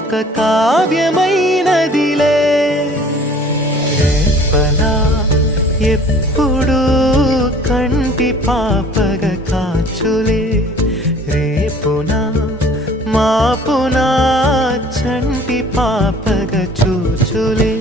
ఒక కావ్యమైనదిలే. రేపలా ఎప్పుడు కంటి పాపగ కాచులే, రేపునా మాపునా చంటి పాపగ చూచులే.